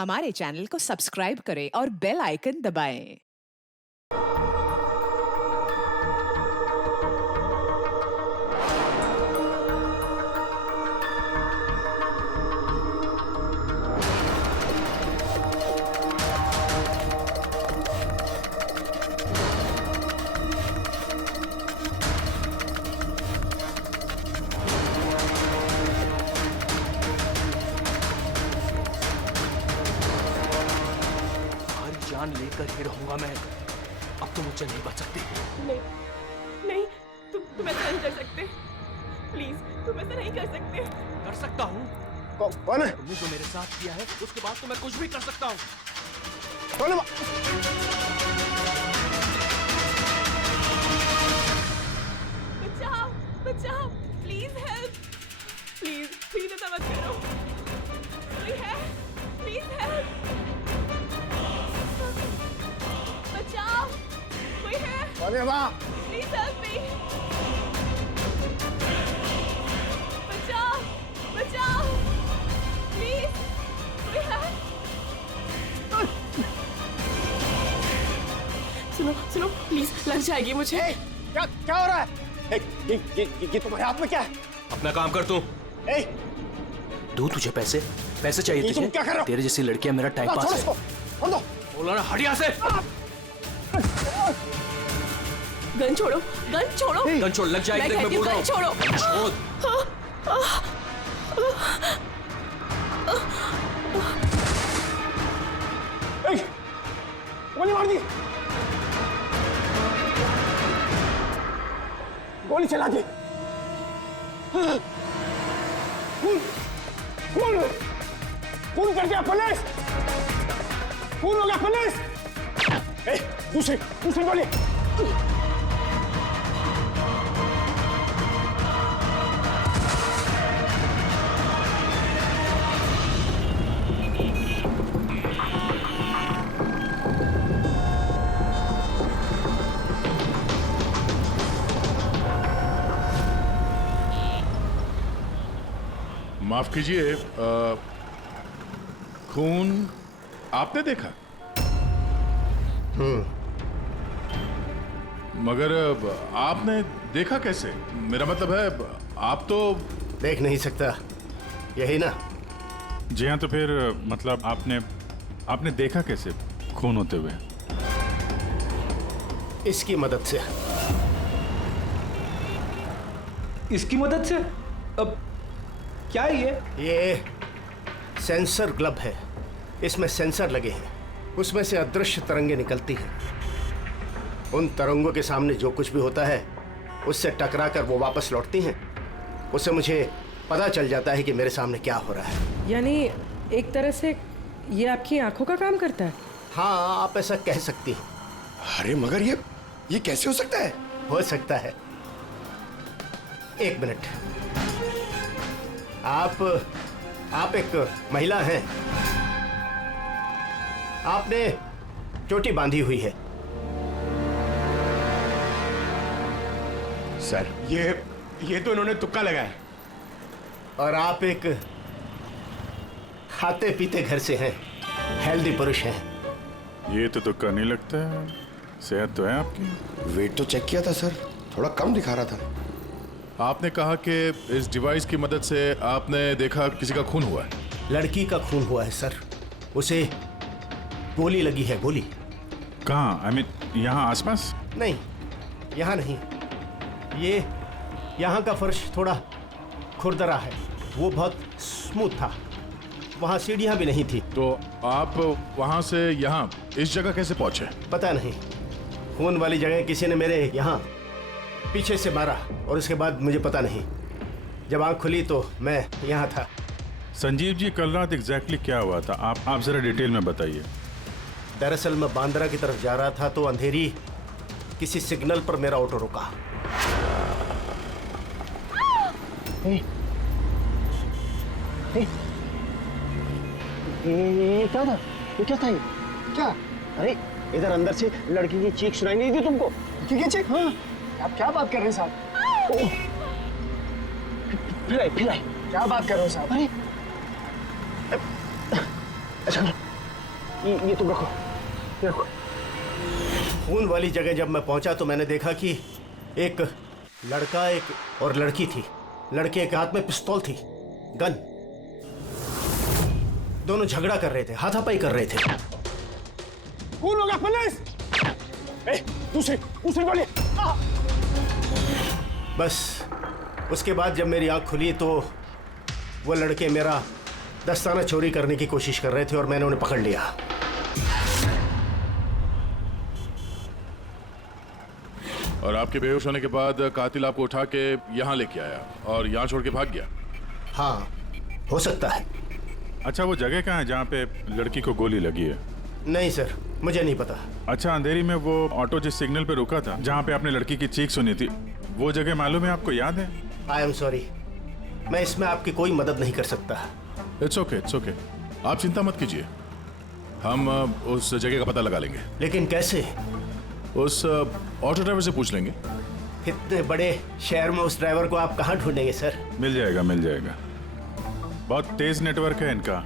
हमारे चैनल को सब्सक्राइब करें और बेल आइकन दबाएं। जान लेकर ही रहूंगा मैं। अब तुम मुझसे नहीं बच सकती। नहीं, नहीं, तुम ऐसा नहीं कर सकते। प्लीज, तुम ऐसा नहीं कर सकते। कर सकता हूँ। कौन है? तुमने जो मेरे साथ किया है, उसके बाद तो मैं कुछ भी कर सकता हूँ। कौन है? बचाओ, बचाओ, प्लीज हेल्प, प्लीज, प्लीज ऐसा मत करो। कोई है? प्लीज हेल्प, बचाओ, कोई है? कौन है वहाँ? प्लीज हेल्प मी, बचाओ, बचाओ, प्लीज, कोई है? सुनो, सुनो, प्लीज, लग जाएगी मुझे। क्या हो रहा है? ये तुम्हारे हाथ में क्या है? अपना काम कर तू। दू तुझे पैसे चाहिए तुझे? तुम क्या कर रहे हो? तेरे जैसी लड़कियां मेरा टाइम पास है। छोड़ दो। बोला ना, हट यहाँ से। गन छोड़ो, गन छोड़ो। गन छोड़, लग जाएगी। मैं बोल रहा हूँ, छोड़ो। गोली मार दी, गोली चला दी। खून कर दिया पुलिस, खून हो गया पुलिस। दूसरी गोली। माफ कीजिए, खून आपने देखा? मगर आपने देखा कैसे? मेरा मतलब है, आप तो देख नहीं सकता, यही ना? जी हाँ, तो फिर मतलब आपने देखा कैसे खून होते हुए? इसकी मदद से। इसकी मदद से? अब क्या है ये सेंसर ग्लब है, इसमें सेंसर लगे हैं, उसमें से अदृश्य तरंगे निकलती हैं। उन तरंगों के सामने जो कुछ भी होता है, उससे टकरा कर वो वापस लौटती हैं। उससे मुझे पता चल जाता है कि मेरे सामने क्या हो रहा है। यानी एक तरह से ये आपकी आंखों का काम करता है? हाँ, आप ऐसा कह सकती हैं। अरे मगर ये कैसे हो सकता है? हो सकता है। एक मिनट, आप एक महिला हैं, आपने चोटी बांधी हुई है। सर, ये तो इन्होंने तुक्का लगाया। और आप एक खाते पीते घर से हैं, हेल्दी पुरुष हैं। ये तो तुक्का नहीं लगता है, सेहत तो है आपकी। वेट तो चेक किया था सर, थोड़ा कम दिखा रहा था। आपने कहा कि इस डिवाइस की मदद से आपने देखा किसी का खून हुआ है। लड़की का खून हुआ है सर, उसे गोली लगी है, गोली। कहाँ? आई मीन यहाँ आसपास? नहीं, यहाँ नहीं, ये यहाँ का फर्श थोड़ा खुरदरा है, वो बहुत स्मूथ था, वहाँ सीढ़ियाँ भी नहीं थी। तो आप वहाँ से यहाँ इस जगह कैसे पहुँचे? पता नहीं, खून वाली जगह किसी ने मेरे यहाँ पीछे से मारा और उसके बाद मुझे पता नहीं। जब आँख खुली तो मैं यहाँ था। संजीव जी, कल रात एग्जैक्टली क्या हुआ था? आप जरा डिटेल में बताइए। दरअसल मैं बांद्रा की तरफ जा रहा था तो अंधेरी किसी सिग्नल पर मेरा ऑटो रुका। ये क्या था? ये क्या था? ये क्या? अरे इधर अंदर से लड़की की चीख सुनाई नहीं दी तुमको? की चीख? हाँ। आप क्या बात कर रहे हैं साहब? फिर आए। क्या बात कर रहे हो साहब? अरे अच्छा ये तुम रखो, ये रखो। खून वाली जगह जब मैं पहुंचा तो मैंने देखा कि एक लड़का एक और लड़की थी। लड़के के हाथ में पिस्तौल थी, गन। दोनों झगड़ा कर रहे थे, हाथापाई कर रहे थे। कौन होगा पुलिस? दूसरी गोली। बस उसके बाद जब मेरी आंख खुली तो वो लड़के मेरा दस्ताना चोरी करने की कोशिश कर रहे थे और मैंने उन्हें पकड़ लिया। और आपके बेहोश होने के बाद कातिल आपको उठा के यहाँ लेके आया और यहाँ छोड़ के भाग गया। हाँ, हो सकता है। अच्छा, वो जगह कहाँ है जहाँ पे लड़की को गोली लगी है? नहीं सर, मुझे नहीं पता। अच्छा, अंधेरी में वो ऑटो जिस सिग्नल पे रुका था, जहाँ पे आपने लड़की की चीख सुनी थी, वो जगह मालूम है आपको? याद है? आई एम सॉरी, मैं इसमें आपकी कोई मदद नहीं कर सकता। It's okay, it's okay. आप चिंता मत कीजिए, हम उस जगह का पता लगा लेंगे। लेकिन कैसे? उस ऑटो ड्राइवर से पूछ लेंगे। इतने बड़े शहर में उस ड्राइवर को आप कहाँ ढूंढेंगे सर? मिल जाएगा, मिल जाएगा। बहुत तेज नेटवर्क है इनका,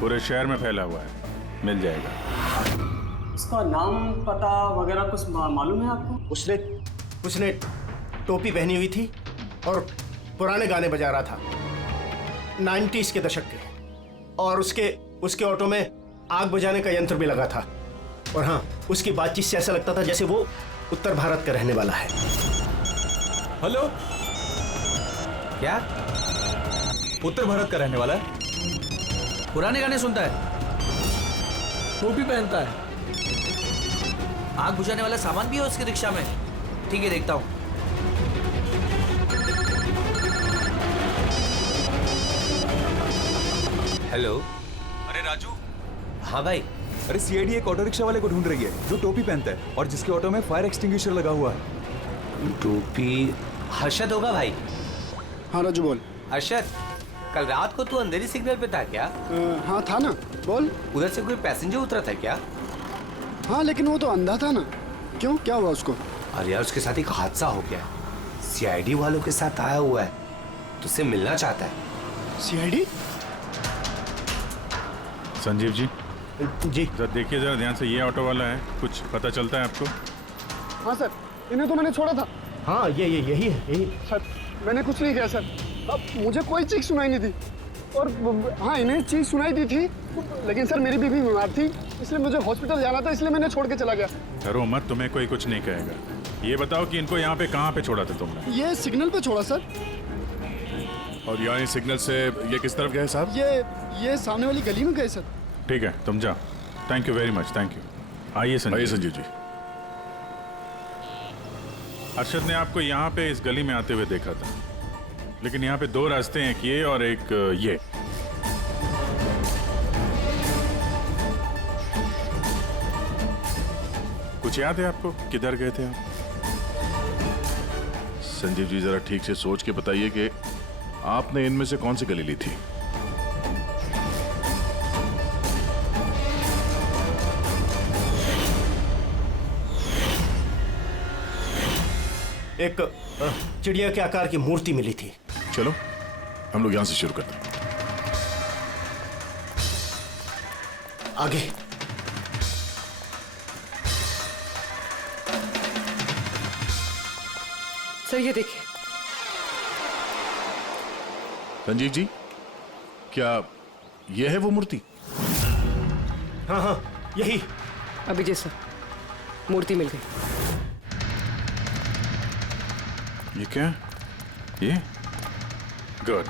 पूरे शहर में फैला हुआ है, मिल जाएगा। उसका नाम पता वगैरह कुछ मालूम है आपको? उसने टोपी पहनी हुई थी और पुराने गाने बजा रहा था, 90s के दशक के। और उसके ऑटो में आग बुझाने का यंत्र भी लगा था। और हाँ, उसकी बातचीत से ऐसा लगता था जैसे वो उत्तर भारत का रहने वाला है। हेलो, क्या? उत्तर भारत का रहने वाला है? पुराने गाने सुनता है, टोपी पहनता है। आग बुझाने वाला सामान भी है उसकी रिक्शा में। ठीक है, देखता हूँ। हेलो। अरे राजू। हाँ भाई। अरे सीआईडी एक ऑटो रिक्शा वाले को ढूंढ रही है जो टोपी पहनता है और जिसके ऑटो में फायर एक्सटिंग्विशर लगा हुआ है। टोपी हर्षद होगा भाई। हाँ राजू बोल। हर्षद, कल रात को तू अंधेरी सिग्नल पे था क्या? हाँ था ना, बोल। उधर से कोई पैसेंजर उतरा था क्या? हाँ, लेकिन वो तो अंधा था ना। क्यों, क्या हुआ उसको? अरे यार, उसके साथ एक हादसा हो गया। सीआईडी वालों के साथ आया हुआ है, तुझसे मिलना चाहता है। सीआईडी? संजीव जी, जी जरा देखिए, जरा ध्यान से। ये ऑटो वाला है, कुछ पता चलता है आपको? हाँ सर, इन्हें तो मैंने छोड़ा था। हाँ, यही है, यही। सर, मैंने कुछ नहीं किया सर। अब मुझे कोई चीख सुनाई नहीं थी। और हाँ, इन्हें चीख सुनाई दी थी, लेकिन सर मेरी बीवी बीमार थी, इसलिए मुझे हॉस्पिटल जाना था, इसलिए मैंने छोड़ के चला गया। डरो मत, तुम्हें कोई कुछ नहीं कहेगा। ये बताओ कि इनको यहाँ पे कहाँ पे छोड़ा था तुमने? ये सिग्नल पे छोड़ा सर। और यहाँ सिग्नल से ये किस तरफ गए साहब? ये सामने वाली गली में गए सर। ठीक है, तुम जाओ। Thank you very much, thank you. आइए संजीव जी। अरशद ने आपको यहाँ पे इस गली में आते हुए देखा था, लेकिन यहाँ पे दो रास्ते हैं, एक ये और एक ये। कुछ याद है आपको, किधर गए थे आप? संजीव जी, जरा ठीक से सोच के बताइए कि आपने इनमें से कौन सी गली ली थी? एक चिड़िया के आकार की मूर्ति मिली थी। चलो हम लोग यहां से शुरू करते हैं। आगे। सर ये देखिए। संजीव जी, क्या यह है वो मूर्ति? हाँ, यही। अभिजय सर, मूर्ति मिल गई। ये क्या? ये गुड।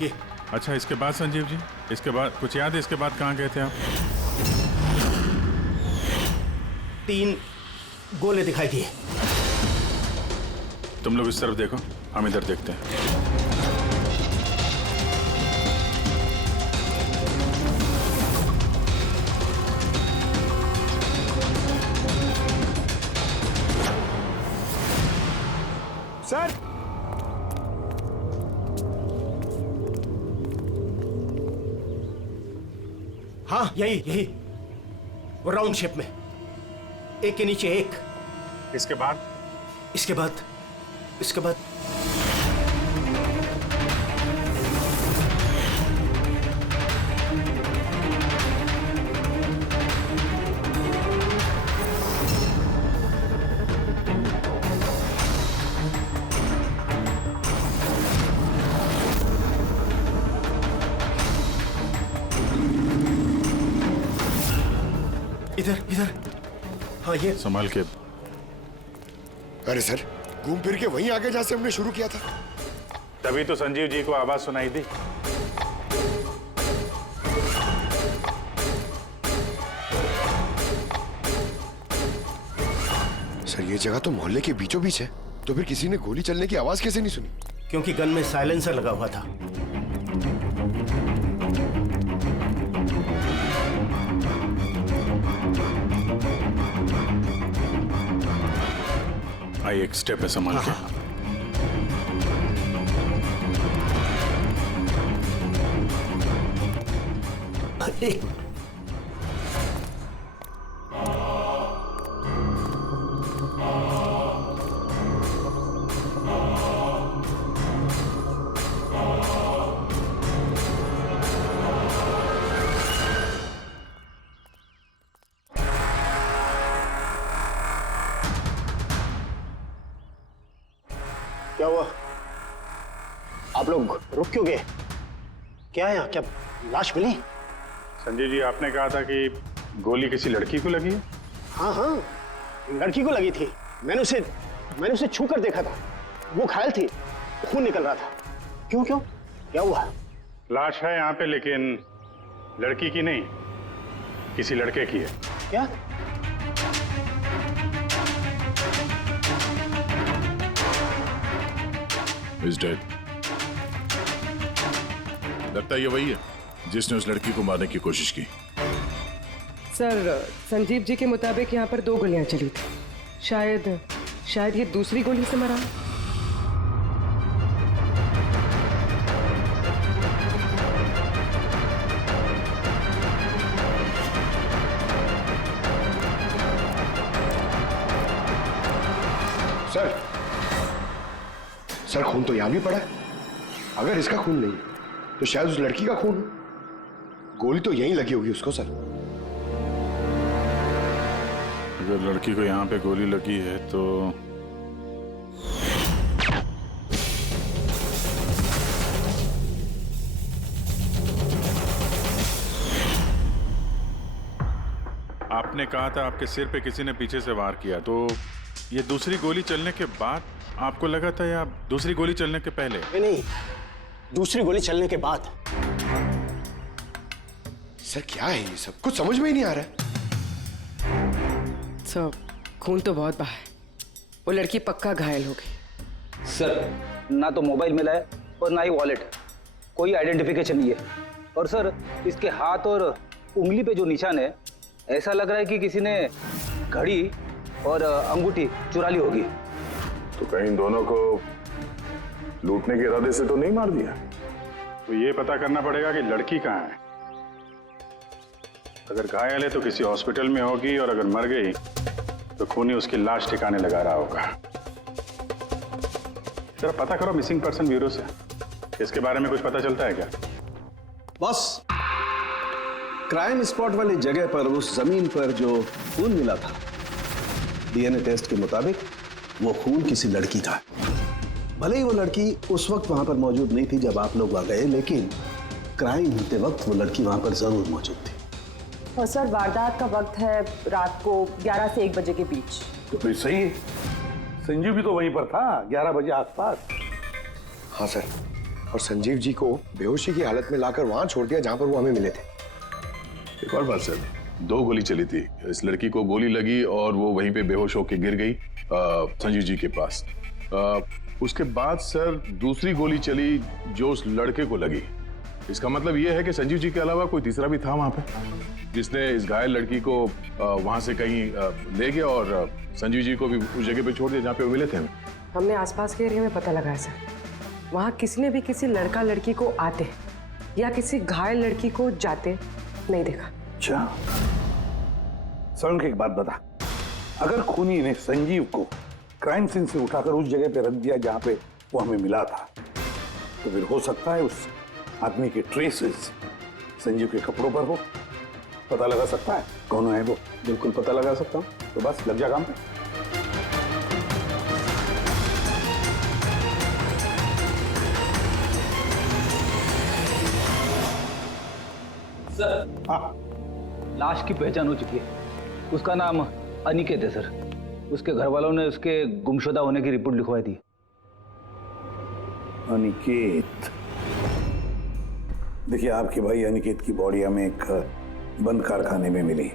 ये। अच्छा, इसके बाद संजीव जी, इसके बाद कुछ याद है? इसके बाद कहाँ गए थे आप? 3 गोले दिखाई दिए। तुम लोग इस तरफ देखो, हम इधर देखते हैं। सर, हाँ, यही। वो राउंड शेप में, एक के नीचे एक। इसके बाद इधर इधर। हाँ ये संभाल के। अरे सर, घूम फिर के वहीं आगे जहां से हमने शुरू किया था। तभी तो संजीव जी को आवाज सुनाई दी। सर ये जगह तो मोहल्ले के बीचों बीच है, तो फिर किसी ने गोली चलने की आवाज कैसे नहीं सुनी? क्योंकि गन में साइलेंसर लगा हुआ था। आई एक स्टेप है, संभाल के। एक क्या हुआ? आप लोग रुक क्यों गए? क्या है यहाँ? क्या लाश मिली? संजीव जी, आपने कहा था कि गोली किसी लड़की को लगी है। हाँ हाँ, लड़की को लगी थी। मैंने उसे छू कर देखा था। वो घायल थी, खून निकल रहा था। क्यों क्यों? क्या हुआ? लाश है यहाँ पे, लेकिन लड़की की नहीं, किसी लड़के की है। क्या? Is dead. लगता है ये वही है जिसने उस लड़की को मारने की कोशिश की। सर, संजीव जी के मुताबिक यहाँ पर 2 गोलियां चली थी। शायद ये दूसरी गोली से मरा। सर खून तो यहां भी पड़ा है। अगर इसका खून नहीं तो शायद उस लड़की का खून हो। गोली तो यहीं लगी होगी उसको। सर अगर लड़की को यहाँ पे गोली लगी है तो आपने कहा था आपके सिर पे किसी ने पीछे से वार किया, तो ये दूसरी गोली चलने के बाद आपको लगा था या दूसरी गोली चलने के पहले? नहीं, दूसरी गोली चलने के बाद। सर क्या है ये सब? कुछ समझ में ही नहीं आ रहा है। सर, खून तो बहुत बहा है। वो लड़की पक्का घायल हो गई। सर, ना तो मोबाइल मिला है और ना ही वॉलेट। कोई आइडेंटिफिकेशन नहीं है। और सर, इसके हाथ और उंगली पे जो निशान है, ऐसा लग रहा है कि किसी ने घड़ी और अंगूठी चुरा ली होगी। तो कहीं दोनों को लूटने के इरादे से तो नहीं मार दिया? तो ये पता करना पड़ेगा कि लड़की कहाँ है। अगर घायल है तो किसी हॉस्पिटल में होगी, और अगर मर गई तो खूनी उसकी लाश ठिकाने लगा रहा होगा। जरा पता करो मिसिंग पर्सन ब्यूरो से, इसके बारे में कुछ पता चलता है क्या? बॉस, क्राइम स्पॉट वाली जगह पर उस जमीन पर जो खून मिला था, डीएनए टेस्ट के मुताबिक वो खून किसी लड़की का है। भले ही वो लड़की उस वक्त वहां पर मौजूद नहीं थी जब आप लोग वहां गए, लेकिन क्राइम होते वक्त वो लड़की वहां पर जरूर मौजूद थी। और सर, वारदात का वक्त है रात को 11 से 1 बजे के बीच। तो फिर सही है, संजीव भी तो वहीं पर था 11 बजे आसपास। हाँ सर, और संजीव जी को बेहोशी की हालत में लाकर वहां छोड़ दिया जहां पर वो हमें मिले थे। एक और बात सर, 2 गोली चली थी। इस लड़की को गोली लगी और वो वहीं पे बेहोश होकर गिर गई संजीव जी के पास। उसके बाद सर दूसरी गोली चली जो उस लड़के को लगी। इसका मतलब ये है कि संजीव जी के अलावा कोई तीसरा भी था वहां पे, जिसने इस घायल लड़की को वहां से कहीं ले गया और संजीव जी को भी उस जगह पे छोड़ दिया जहाँ पे वो मिले थे। हमने आसपास के एरिया में पता लगाया सर। वहाँ किसी ने भी किसी लड़का लड़की को आते या किसी घायल लड़की को जाते नहीं देखा। अच्छा, सर उनकी एक बात बता, अगर खूनी ने संजीव को क्राइम सीन से उठाकर उस जगह पे रख दिया जहां पे वो हमें मिला था, तो फिर हो सकता है उस आदमी के ट्रेसेस संजीव के कपड़ों पर हो। पता लगा सकता है कौन है वो? बिल्कुल पता लगा सकता हूँ। तो बस लग जा काम पे। सर, हाँ, लाश की पहचान हो चुकी है। उसका नाम अनिकेत है सर। उसके घर वालों ने उसके गुमशुदा होने की रिपोर्ट लिखवाई थी। अनिकेत, देखिए आपके भाई अनिकेत की बॉडी हमें एक बंद कारखाने में मिली।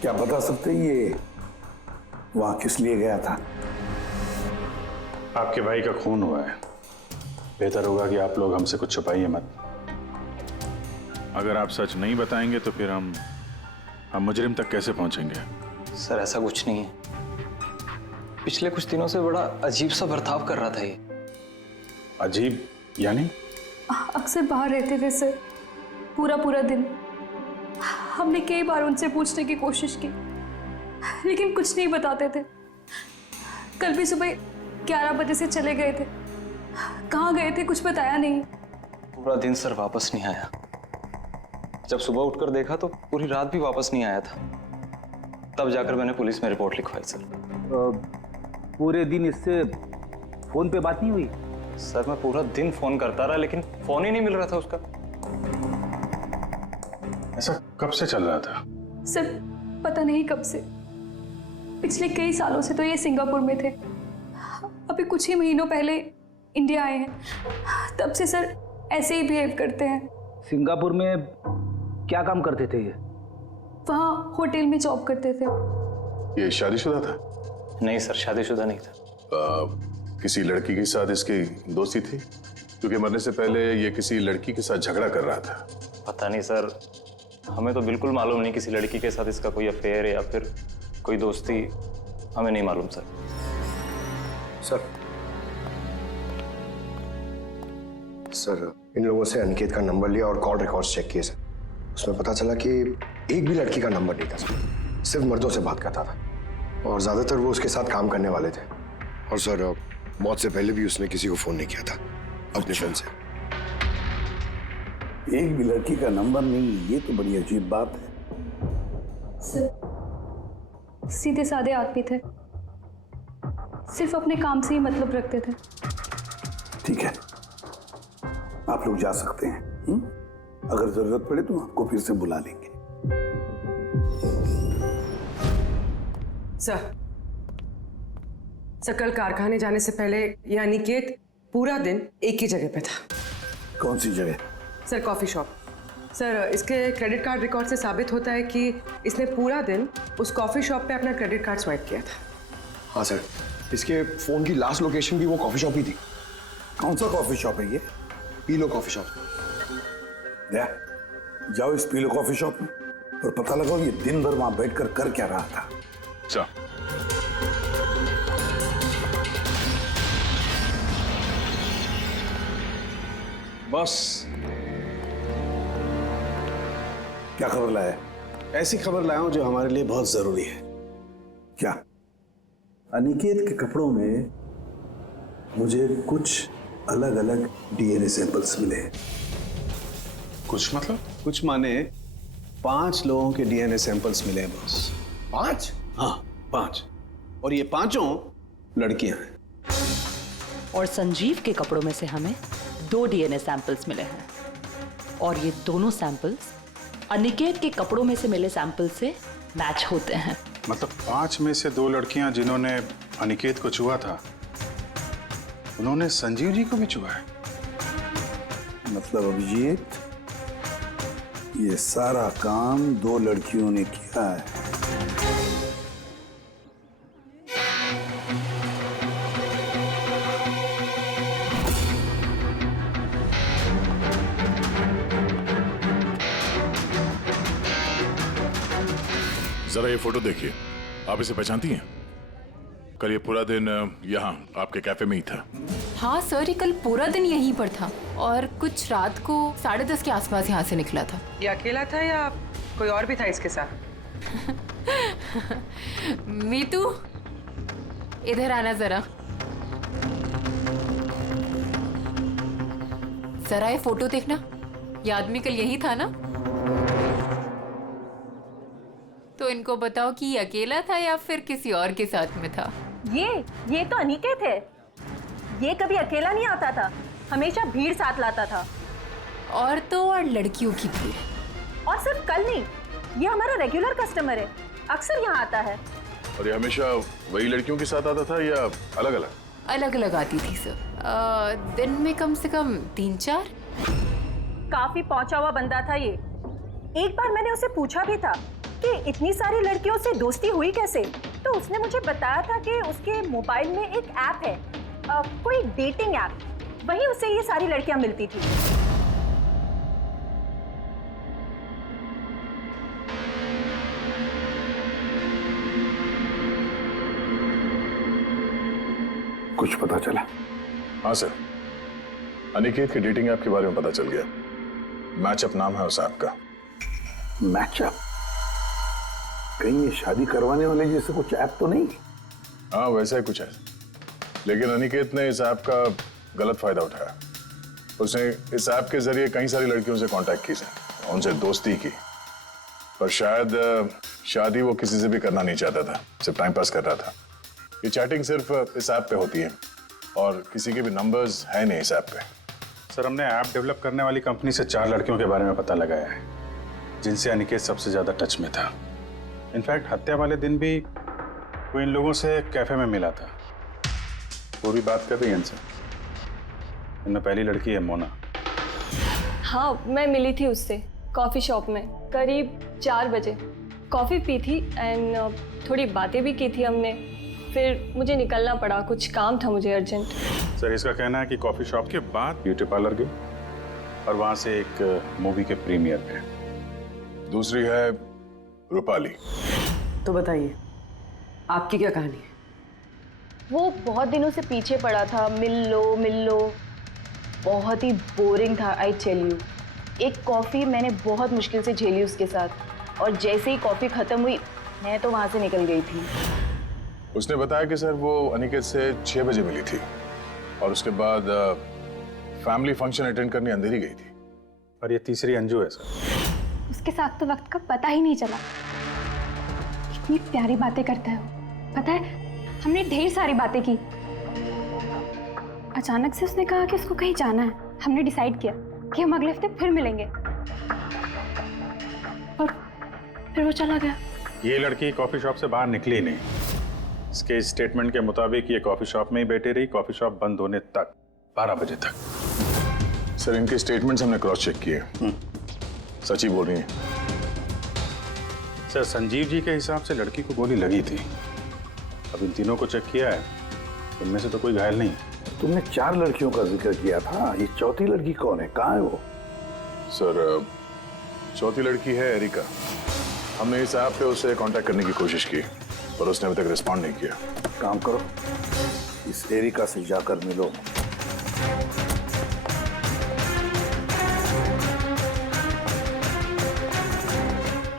क्या बता सकते हैं ये वहां किस लिए गया था? आपके भाई का खून हुआ है, बेहतर होगा कि आप लोग हमसे कुछ छुपाइए मत। अगर आप सच नहीं बताएंगे तो फिर हम मुजरिम तक कैसे पहुंचेंगे? सर ऐसा कुछ नहीं है, पिछले कुछ दिनों से बड़ा अजीब सा बर्ताव कर रहा था ये। अजीब यानी? अक्सर बाहर रहते थे सर, पूरा दिन। हमने कई बार उनसे पूछने की कोशिश की, लेकिन कुछ नहीं बताते थे। कल भी सुबह 11 बजे से चले गए थे। कहाँ गए थे कुछ बताया नहीं। पूरा दिन सर वापस नहीं आया। जब सुबह उठकर देखा तो पूरी रात भी वापस नहीं आया था। तब जाकर मैंने पुलिस में रिपोर्ट लिखवाई सर। पूरे दिन इससे फोन पे बात नहीं हुई? सर मैं पूरा दिन फोन करता रहा, लेकिन फोन ही नहीं मिल रहा था उसका। ऐसा कब से चल रहा था? सर पता नहीं कब से। पिछले कई सालों से तो ये सिंगापुर में थे। अभी कुछ ही महीनों पहले इंडिया आए हैं। तब से सर ऐसे ही बिहेव करते हैं। सिंगापुर में क्या काम करते थे ये? वहाँ होटल में जॉब करते थे। ये शादीशुदा था? नहीं सर, शादीशुदा नहीं था। किसी लड़की के साथ इसकी दोस्ती थी? क्योंकि मरने से पहले ये किसी लड़की के साथ झगड़ा कर रहा था। पता नहीं सर, हमें तो बिल्कुल मालूम नहीं किसी लड़की के साथ इसका कोई अफेयर या फिर कोई दोस्ती, हमें नहीं मालूम सर। सर इन लोगों से अनिकेत का नंबर लिया और कॉल रिकॉर्ड्स चेक किए सर। उसमें पता चला कि एक भी लड़की का नंबर नहीं था सर, सिर्फ मर्दों से बात करता था और ज्यादातर वो उसके साथ काम करने वाले थे। और सर मौत से पहले भी उसने किसी को फोन नहीं किया था अपने फोन से। एक भी लड़की का नंबर नहीं, ये तो बड़ी अजीब बात है। सर सीधे साधे आदमी थे, सिर्फ अपने काम से ही मतलब रखते थे। ठीक है, आप लोग जा सकते हैं। अगर जरूरत पड़े तो आपको फिर से बुला लेंगे। सर कल कारखाने जाने से पहले ये अनिकेत पूरा दिन एक ही जगह पे था। कौन सी जगह? Sir coffee shop. सर इसके क्रेडिट कार्ड रिकॉर्ड से साबित होता है कि इसने पूरा दिन उस कॉफी शॉप पे अपना क्रेडिट कार्ड स्वाइप किया था। हाँ सर, इसके फोन की लास्ट लोकेशन भी वो कॉफी शॉप ही थी। कौन सा कॉफी शॉप है ये? पीलो कॉफी शॉप। जाओ इस पीलो कॉफी शॉप में और पता लगाओ ये दिन भर वहां बैठकर कर क्या रहा था। अच्छा। बॉस, क्या खबर लाया? ऐसी खबर लाया हूं जो हमारे लिए बहुत जरूरी है। क्या? अनिकेत के कपड़ों में मुझे कुछ अलग अलग डीएनए सैंपल्स मिले हैं। कुछ मतलब? कुछ माने 5 लोगों के डीएनए सैंपल्स मिले हैं बॉस। 5? हाँ 5, और ये 5 लड़कियां हैं। और संजीव के कपड़ों में से हमें 2 डीएनए सैंपल्स मिले हैं और ये दोनों सैंपल्स अनिकेत के कपड़ों में से मिले सैंपल से मैच होते हैं। मतलब 5 में से 2 लड़कियां जिन्होंने अनिकेत को छुआ था, उन्होंने संजीव जी को भी छुआ है। मतलब अभिजीत, ये सारा काम 2 लड़कियों ने किया है। जरा ये फोटो देखिए, आप इसे पहचानती हैं? कल ये पूरा दिन यहाँ आपके कैफे में ही था। हाँ सर, ये कल पूरा दिन यहीं पर था और कुछ रात को 10:30 के आसपास यहाँ से निकला था। ये अकेला था या कोई और भी था इसके साथ? मीतू, इधर आना जरा। जरा ये फोटो देखना, ये आदमी कल यही था ना? तो इनको बताओ कि ये अकेला था या फिर किसी और के साथ में था। ये तो अनिकेत है। ये कभी अकेला नहीं आता था, हमेशा भीड़ साथ लाता था। और तो और लड़कियों की भीड़। और सिर्फ कल नहीं, ये हमारा रेगुलर कस्टमर है। अक्सर यहाँ आता है। और ये हमेशा वही लड़कियों के साथ आता था या अलग अलग? अलग अलग आती थी सर, दिन में कम से कम 3-4। काफी पहुंचा हुआ बंदा था ये। एक बार मैंने उसे पूछा भी था कि इतनी सारी लड़कियों से दोस्ती हुई कैसे, तो उसने मुझे बताया था कि उसके मोबाइल में एक ऐप है, कोई डेटिंग ऐप, वहीं उसे ये सारी लड़कियां मिलती थी। कुछ पता चला? हाँ सर, अनिकेत के डेटिंग ऐप के बारे में पता चल गया। मैचअप नाम है उस ऐप का। मैचअप? कहीं ये शादी करवाने वाले जैसे कुछ ऐप तो नहीं? हाँ वैसा ही कुछ है, लेकिन अनिकेत ने इस ऐप का गलत फायदा उठाया। उसने इस ऐप के जरिए कई सारी लड़कियों से कांटेक्ट की, उनसे दोस्ती की, पर शायद शादी वो किसी से भी करना नहीं चाहता था, सिर्फ टाइम पास कर रहा था। ये चैटिंग सिर्फ इस ऐप पे होती है और किसी के भी नंबर्स है नहीं इस ऐप पे। सर हमने ऐप डेवलप करने वाली कंपनी से 4 लड़कियों के बारे में पता लगाया है जिनसे अनिकेत सबसे ज्यादा टच में था। इनफैक्ट हत्या वाले दिन भी वो इन लोगों से कैफे में मिला था। वो भी बात कर रही है इनसे। इनमें पहली लड़की है मोना। हाँ, मैं मिली थी उससे कॉफ़ी शॉप में करीब 4 बजे। कॉफ़ी पी थी एंड थोड़ी बातें भी की थी हमने। फिर मुझे निकलना पड़ा, कुछ काम था मुझे अर्जेंट। सर इसका कहना है कि कॉफी शॉप के बाद ब्यूटी पार्लर गई और वहां से एक मूवी के प्रीमियर पे। दूसरी है रूपाली। तो बताइए, आपकी क्या कहानी है? वो बहुत दिनों से पीछे पड़ा था, मिल लो। बहुत ही बोरिंग था, आई टेल यू। एक कॉफ़ी मैंने बहुत मुश्किल से झेली उसके साथ, और जैसे ही कॉफ़ी ख़त्म हुई मैं तो वहाँ से निकल गई थी। उसने बताया कि सर वो अनिकेत से 6 बजे मिली थी और उसके बाद फैमिली फंक्शन अटेंड करने अंधेरी गई थी। और ये तीसरी अंजू है सर। उसके साथ तो वक्त का पता ही नहीं चला। इतनी प्यारी बातें करता है वो। पता है, हमने ढेर सारी बातें की। अचानक से उसने कहा कि उसको कहीं जाना है। हमने डिसाइड किया कि हम अगले हफ्ते फिर मिलेंगे, और फिर वो चला गया। ये लड़की कॉफी शॉप से बाहर निकली नहीं। इसके स्टेटमेंट के मुताबिक ये कॉफी शॉप में ही बैठी रही, कॉफी शॉप बंद होने तक, 12 बजे तक। सर इनके स्टेटमेंट्स हमने क्रॉस चेक किए, सच ही बोल रही हैं। सर संजीव जी के हिसाब से लड़की को गोली लगी थी। अब इन तीनों को चेक किया है, इनमें से तो कोई घायल नहीं। तुमने 4 लड़कियों का जिक्र किया था, ये चौथी लड़की कौन है? कहाँ है वो? सर चौथी लड़की है एरिका। हमने इस ऐप पे उसे कांटेक्ट करने की कोशिश की पर उसने अभी तक रिस्पॉन्ड नहीं किया। काम करो, इस एरिका से जाकर मिलो।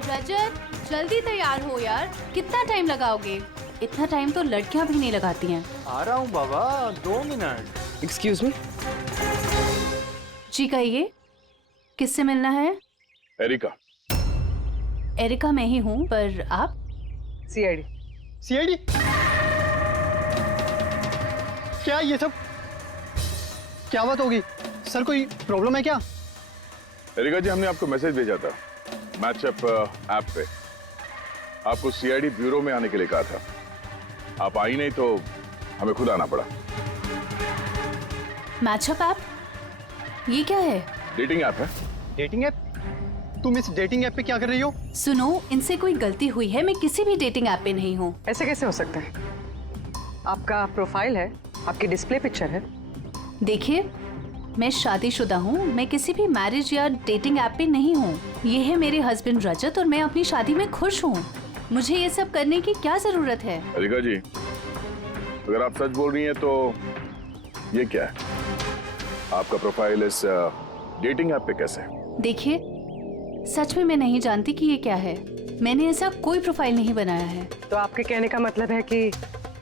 रजत जल्दी तैयार हो यार, कितना टाइम लगाओगे? इतना टाइम तो लड़कियां भी नहीं लगाती हैं। आ रहा हूँ बाबा, 2 मिनट। Excuse me. जी कहिए, किससे मिलना है? एरिका। एरिका मैं ही हूँ, पर आप? सीआईडी। सीआईडी? क्या ये सब क्या बात होगी? सर कोई प्रॉब्लम है क्या? एरिका जी, हमने आपको मैसेज भेजा था मैचअप ऐप पे। आपको सीआईडी ब्यूरो में आने के लिए कहा था। आप आई नहीं तो हमें खुद आना पड़ा। Matchup app? ये क्या है? डेटिंग ऐप है। Dating app? तुम इस डेटिंग ऐप पे क्या कर रही हो? सुनो, इनसे कोई गलती हुई है, मैं किसी भी डेटिंग ऐप पे नहीं हूँ। ऐसे कैसे हो सकता है? आपका प्रोफाइल है, आपकी डिस्प्ले पिक्चर है। देखिए, मैं शादीशुदा हूँ, मैं किसी भी मैरिज या डेटिंग ऐप पे नहीं हूँ। ये है मेरे हस्बैंड रजत और मैं अपनी शादी में खुश हूँ। मुझे ये सब करने की क्या जरूरत है? एरिका जी, अगर आप सच बोल रही हैं तो ये क्या है? आपका प्रोफाइल इस डेटिंग ऐप पे कैसे? देखिए, सच में मैं नहीं जानती कि ये क्या है। मैंने ऐसा कोई प्रोफाइल नहीं बनाया है। तो आपके कहने का मतलब है कि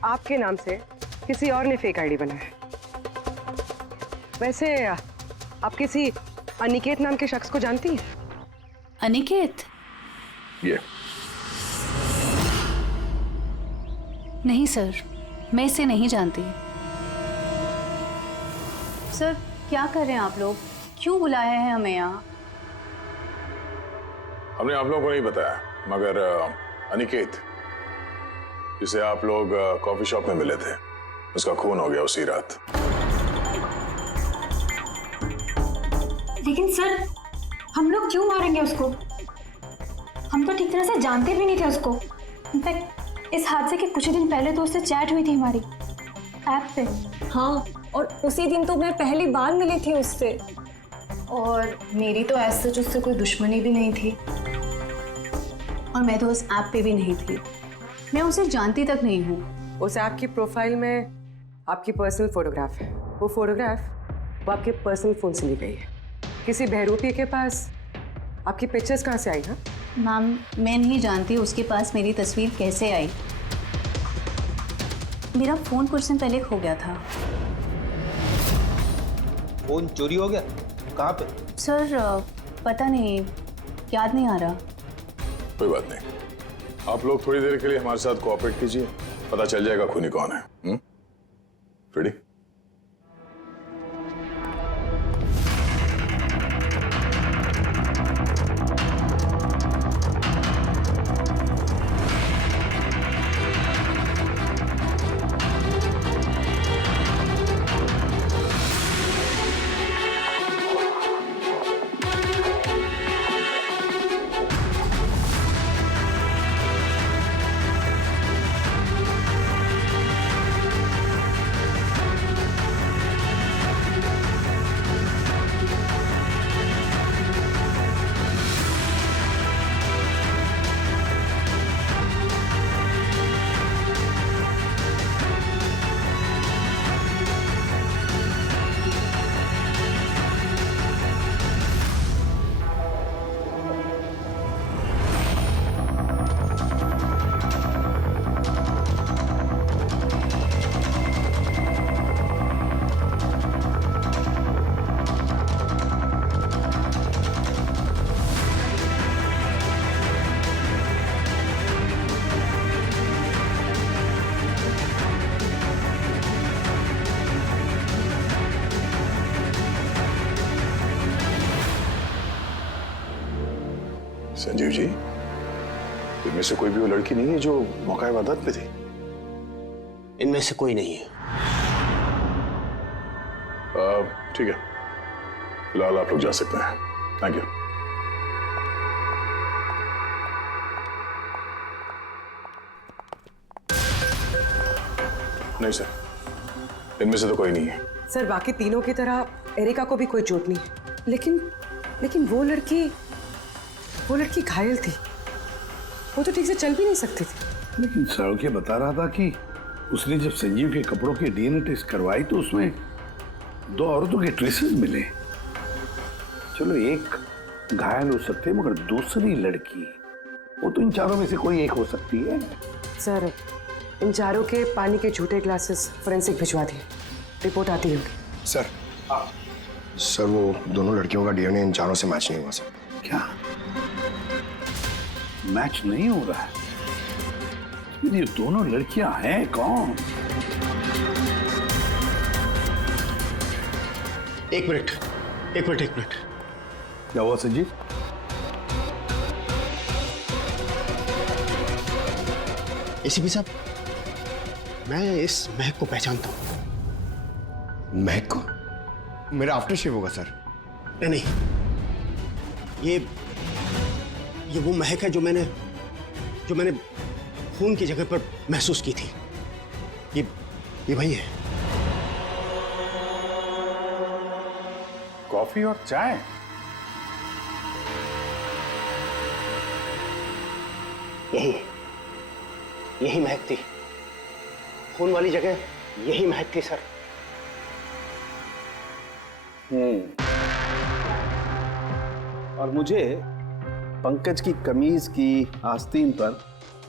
आपके नाम से किसी और ने फेक आईडी बनाया है। वैसे आप किसी अनिकेत नाम के शख्स को जानती हैं? अनिकेत? ये नहीं सर, मैं इसे नहीं जानती। सर क्या कर रहे हैं आप लोग? क्यों बुलाए हैं हमें यहाँ? हमने आप लोगों को नहीं बताया, मगर अनिकेत, जिसे आप लोग कॉफी शॉप में मिले थे, उसका खून हो गया उसी रात। लेकिन सर, हम लोग क्यों मारेंगे उसको? हम तो ठीक तरह से जानते भी नहीं थे उसको। इनफैक्ट इस हादसे के कुछ दिन पहले तो उससे चैट हुई थी हमारी ऐप पे। हाँ, और उसी दिन तो मैं पहली बार मिली थी उससे। और मेरी तो ऐसे सच उससे कोई दुश्मनी भी नहीं थी, और मैं तो उस ऐप पे भी नहीं थी। मैं उसे जानती तक नहीं हूँ। उस ऐप की प्रोफाइल में आपकी पर्सनल फोटोग्राफ है। वो फोटोग्राफ वो आपके पर्सनल फोन से ली गई है। किसी बहरूपी के पास आपकी पिक्चर्स कहाँ से आई? ना मैम, मैं नहीं जानती उसके पास मेरी तस्वीर कैसे आई। मेरा फोन कुछ दिन पहले खो गया था। फोन चोरी हो गया? कहाँ पे? सर पता नहीं, याद नहीं आ रहा। कोई बात नहीं, आप लोग थोड़ी देर के लिए हमारे साथ कोऑपरेट कीजिए, पता चल जाएगा खूनी कौन है। रेडी? संजीव जी, इनमें से कोई भी वो लड़की नहीं है जो मौका वारदात पे थी? इनमें से कोई नहीं है। ठीक है, फिलहाल आप लोग जा सकते हैं। Thank you. नहीं सर, इनमें से तो कोई नहीं है। सर, बाकी तीनों की तरह एरिका को भी कोई चोट नहीं है, लेकिन वो लड़की घायल थी। वो तो ठीक से चल भी नहीं सकती थी। लेकिन सड़के बता रहा था कि उसने जब संजीव के कपड़ों के डीएनए टेस्ट करवाई तो उसमें 2 औरतों के ट्रेसेस मिले। चलो एक घायल हो सकते हैं, मगर दूसरी लड़की, वो तो इन चारों में से कोई एक हो सकती है। सर, इन चारों के पानी के झूठे ग्लासेस फोरेंसिक भिजवा दिए, रिपोर्ट आती होगी। सर वो दोनों लड़कियों का डीएनए इन चारों से मैच नहीं हुआ सर। क्या मैच नहीं हो रहा है? ये दोनों लड़कियां हैं कौन? एक मिनट। क्या हुआ संजीव? एसीपी साहब, मैं इस महक को पहचानता हूं। महक को? मेरा आफ्टर शेव होगा सर। नहीं, ये वो महक है जो मैंने खून की जगह पर महसूस की थी। ये वही है। कॉफी और चाय? यही महक थी। खून वाली जगह यही महक थी सर। और मुझे पंकज की कमीज की आस्तीन पर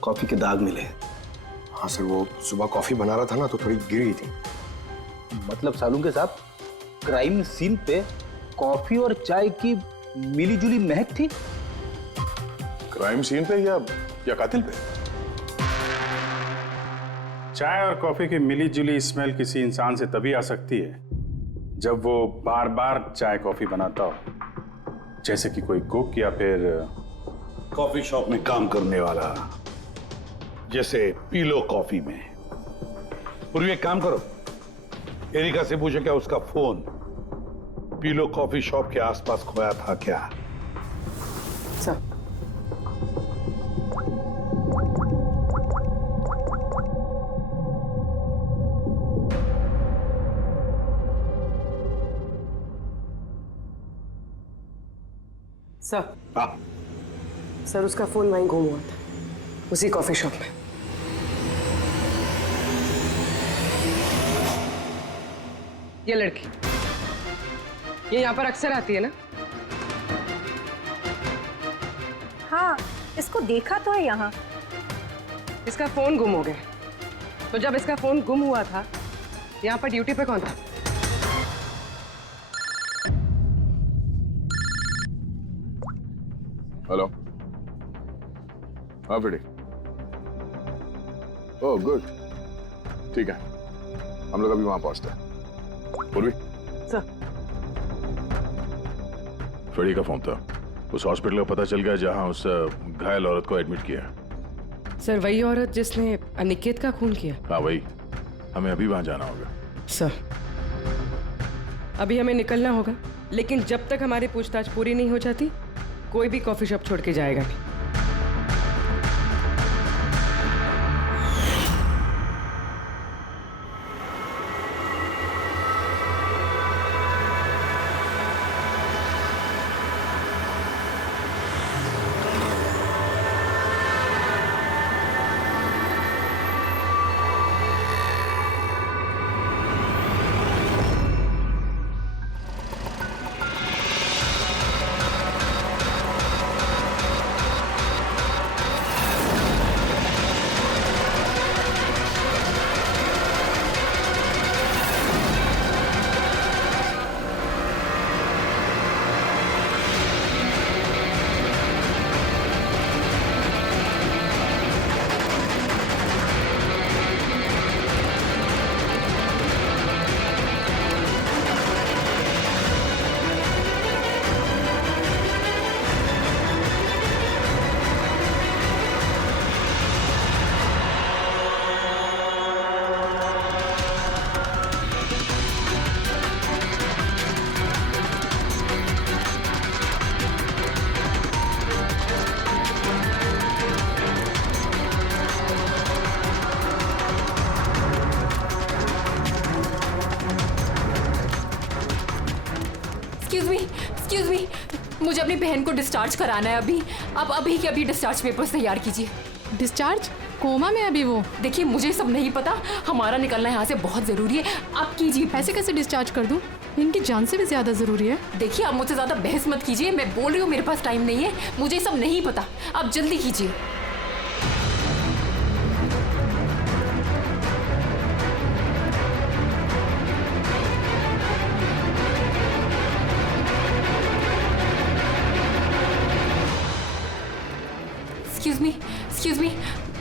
कॉफी के दाग मिले। हाँ सर, वो सुबह कॉफी बना रहा था ना तो थोड़ी गिर गई थी। मतलब सालुंके साहब, क्राइम सीन पे कॉफी और चाय की मिली-जुली महक थी? क्राइम सीन पे या कातिल पे? चाय और कॉफी की मिली-जुली स्मेल किसी इंसान से तभी आ सकती है जब वो बार-बार चाय कॉफी बनाता हो, जैसे कि कोई कुक या फिर कॉफी शॉप में काम करने वाला जैसे पी लो कॉफी में। पूर्वी एक काम करो, एरिका से पूछो क्या उसका phone P low coffee shop के आसपास खोया था क्या? सर सर उसका फोन वहीं गुम हुआ था, उसी कॉफी शॉप में। ये लड़की ये यहाँ पर अक्सर आती है ना? हाँ, इसको देखा तो है यहाँ। इसका फोन गुम हो गया, तो जब इसका फोन गुम हुआ था यहाँ पर ड्यूटी पे कौन था? हेलो, हाँ फ्रेडी। ओह गुड, ठीक है, हम लोग अभी वहां पहुंचते हैं। पूर्वी सर, फ्रेडी का फोन था, उस हॉस्पिटल का पता चल गया जहां उस घायल औरत को एडमिट किया। सर वही औरत जिसने अनिकेत का खून किया? हाँ वही, हमें अभी वहां जाना होगा। सर अभी हमें निकलना होगा, लेकिन जब तक हमारी पूछताछ पूरी नहीं हो जाती कोई भी कॉफी शॉप छोड़ के जाएगा नहीं। एक्सक्यूज मी, मुझे अपनी बहन को डिस्चार्ज कराना है अभी। आप अभी के अभी डिस्चार्ज पेपर्स तैयार कीजिए। डिस्चार्ज? कोमा में अभी वो? देखिए मुझे सब नहीं पता, हमारा निकलना यहाँ से बहुत जरूरी है, आप कीजिए। ऐसे कैसे डिस्चार्ज कर दूं? इनकी जान से भी ज्यादा जरूरी है। देखिए आप मुझसे ज्यादा बहस मत कीजिए, मैं बोल रही हूँ मेरे पास टाइम नहीं है, मुझे सब नहीं पता, आप जल्दी कीजिए। एक्सक्यूज मी,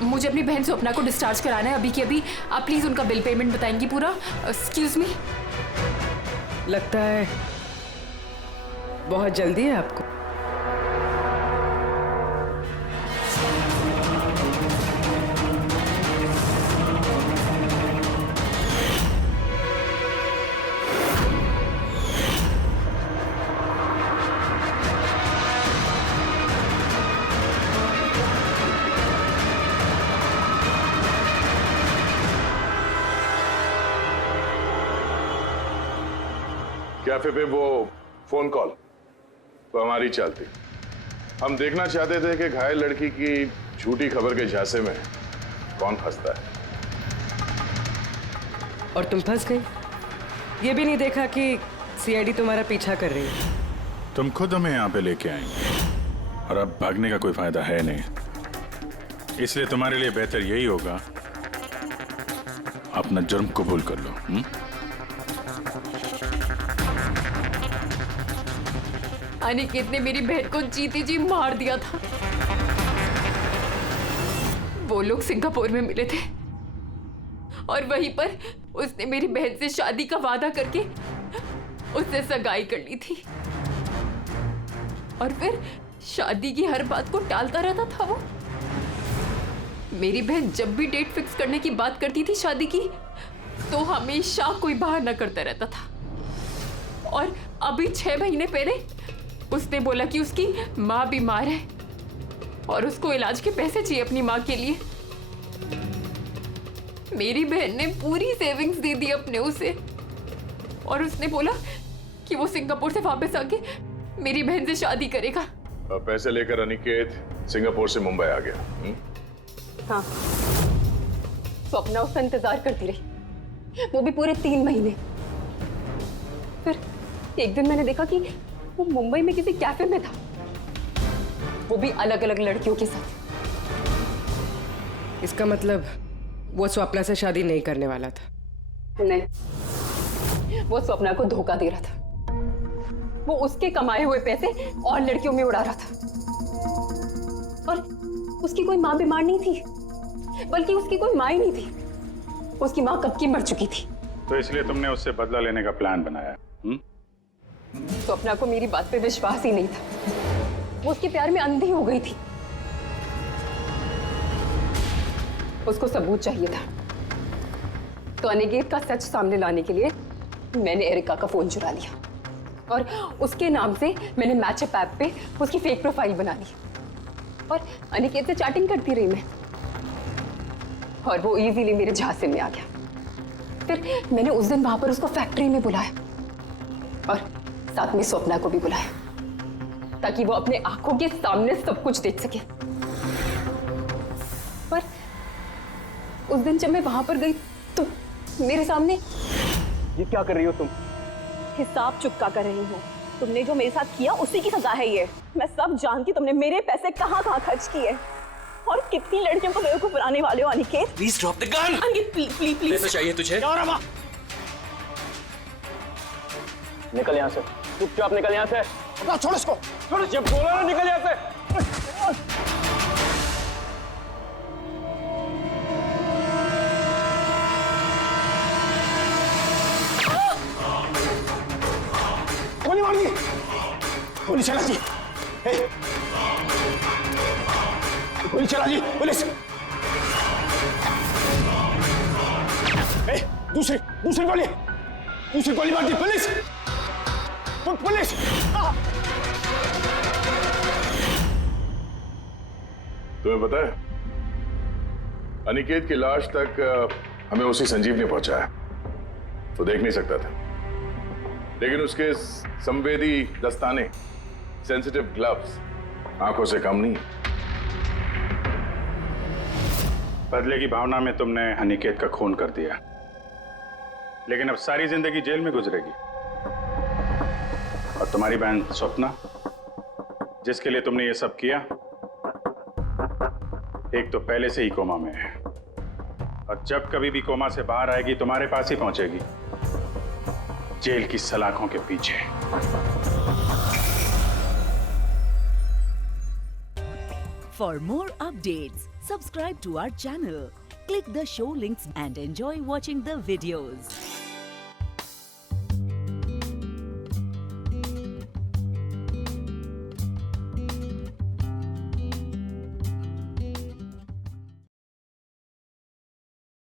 मुझे अपनी बहन स्वप्ना को डिस्चार्ज कराना है अभी के अभी। आप प्लीज उनका बिल पेमेंट बताएंगी पूरा। Excuse me. लगता है बहुत जल्दी है आपको। कैफे पे वो फोन कॉल तो हमारी चलती। हम देखना चाहते थे कि घायल लड़की की झूठी खबर के झांसे में कौन फंसता है। और तुम फंस गई। ये भी नहीं देखा कि सीआईडी तुम्हारा पीछा कर रही है। तुम खुद हमें यहाँ पे लेके आएंगे और अब भागने का कोई फायदा है नहीं, इसलिए तुम्हारे लिए बेहतर यही होगा अपना जुर्म कबूल कर लो। अनिकेत ने मेरी बहन को जीते जी मार दिया था। वो लोग सिंगापुर में मिले थे और वहीं पर उसने मेरी बहन से शादी का वादा करके उससे सगाई कर ली थी और फिर शादी की हर बात को टालता रहता था वो। मेरी बहन जब भी डेट फिक्स करने की बात करती थी शादी की, तो हमेशा कोई बाहर न करता रहता था। और अभी 6 महीने पहले उसने बोला कि उसकी माँ बीमार है और उसको इलाज के पैसे चाहिए अपनी माँ के लिए। मेरी बहन ने पूरी सेविंग्स दे दी अपने उसे, और उसने बोला कि वो सिंगापुर से वापस आके मेरी बहन से शादी करेगा। पैसे लेकर अनिकेत सिंगापुर से मुंबई आ गया। हाँ, स्वप्ना उसका इंतजार करती रही, वो भी पूरे 3 महीने। फिर एक दिन मैंने देखा कि वो मुंबई में किसी कैफे में था, वो भी अलग अलग लड़कियों के साथ। इसका मतलब वो स्वप्ना से शादी नहीं करने वाला था? नहीं, वो स्वप्ना को धोखा दे रहा था। वो उसके कमाए हुए पैसे और लड़कियों में उड़ा रहा था। और उसकी कोई माँ बीमार नहीं थी, बल्कि उसकी कोई माँ ही नहीं थी। उसकी माँ कब की मर चुकी थी। तो इसलिए तुमने उससे बदला लेने का प्लान बनाया? स्वप्ना को मेरी बात पे विश्वास ही नहीं था। वो उसके प्यार में अंधी हो गई थी। उसको सबूत चाहिए था, तो अनिकेत का सच सामने लाने के लिए मैंने एरिका का फोन चुरा लिया और उसके नाम से मैंने मैचअप ऐप पे उसकी फेक प्रोफाइल बना ली और अनिकेत से चैटिंग करती रही मैं, और वो इजीली मेरे झांसे में आ गया। फिर मैंने उस दिन वहां पर उसको फैक्ट्री में बुलाया और साथ में स्वप्ना को भी बुलाया, ताकि वो अपने आंखों के सामने सब कुछ देख सके। पर उस दिन जब मैं वहां पर गई तो मेरे सामने। ये क्या कर रही हो तुम? हिसाब चुका कर रही हूँ। तुमने जो मेरे साथ किया उसी की सजा है ये। मैं सब जानती हूँ तुमने मेरे पैसे कहाँ कहाँ खर्च किए और कितनी लड़कियों को बेवकूफ बनाने वाले हो Aniket. Please drop the gun. Aniket please please please. पैसा चाहिए तुझे? निकल यहाँ से, चुपचाप निकल यहाँ से। छोड़ इसको। छोड़, जब बोला ना निकल यहाँ से। गोली मार दी। गोली चला जी। गोली चला जी, पुलिस। दूसरी गोली मार दी, पुलिस। पुलिस। तुम्हें पता है, अनिकेत की लाश तक हमें उसी संजीव ने पहुंचाया। वो देख नहीं सकता था, लेकिन उसके संवेदी दस्ताने, सेंसिटिव ग्लव्स, आंखों से कम नहीं। बदले की भावना में तुमने अनिकेत का खून कर दिया, लेकिन अब सारी जिंदगी जेल में गुजरेगी। और तुम्हारी बहन स्वप्ना, जिसके लिए तुमने ये सब किया, एक तो पहले से ही कोमा में है, और जब कभी भी कोमा से बाहर आएगी तुम्हारे पास ही पहुंचेगी, जेल की सलाखों के पीछे। For more updates, subscribe to our channel, click the show links and enjoy watching the videos.